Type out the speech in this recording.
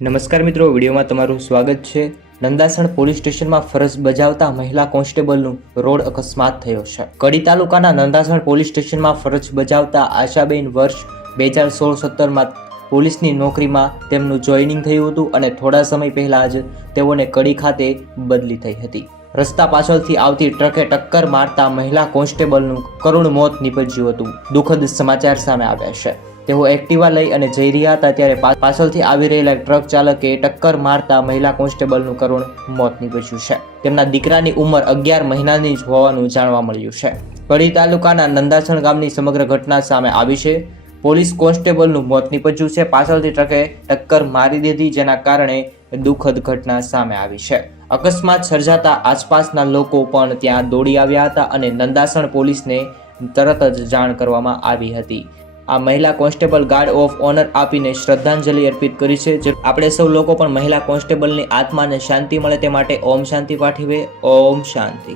નમસ્કાર મિત્રો, વિડીયોમાં તમારું સ્વાગત છે। નંદાસણ પોલીસ સ્ટેશનમાં ફરજ બજાવતા મહિલા કોન્સ્ટેબલનું રોડ અકસ્માત થયો છે। કડી તાલુકાના નંદાસણ પોલીસ સ્ટેશનમાં ફરજ બજાવતા આશાબેન વર્ષ 2016-17માં પોલીસની નોકરીમાં તેમનું જોઈનિંગ થયું હતું અને થોડા સમય પહેલા જ તેઓને કડી ખાતે બદલી થઈ હતી। રસ્તા પાછળથી આવતી ટ્રકે ટક્કર મારતા મહિલા કોન્સ્ટેબલનું કરુણ મોત નીપજ્યું હતું। દુઃખદ સમાચાર સામે આવ્યા છે। તેઓ એક્ટિવા લઈ અને જઈ રહ્યા હતા ત્યારે પાછળથી આવી રહેલા ટ્રક ચાલકે ટક્કર મારતા મહિલા કોન્સ્ટેબલનું કરુણ મોત નીપજ્યું છે। તેમના દીકરાની ઉંમર 11 મહિનાની જ હોવાનું જાણવા મળ્યું છે। કડી તાલુકાના નંદાસણ ગામની સમગ્ર ઘટના સામે આવી છે। પોલીસ કોન્સ્ટેબલનું મોત નીપજ્યું છે। પાછળથી ટ્રકે ટક્કર મારી દીધી, જેના કારણે દુઃખદ ઘટના સામે આવી છે। અકસ્માત સર્જાતા આસપાસના લોકો પણ ત્યાં દોડી આવ્યા હતા અને નંદાસણ પોલીસને તરત જ જાણ કરવામાં આવી હતી। આ મહિલા કોન્સ્ટેબલ ગાર્ડ ઓફ ઓનર આપીને શ્રદ્ધાંજલિ અર્પિત કરી છે। જે આપણે સૌ લોકો પણ મહિલા કોન્સ્ટેબલની આત્માને શાંતિ મળે તે માટે ઓમ શાંતિ પાઠવીએ। ઓમ શાંતિ।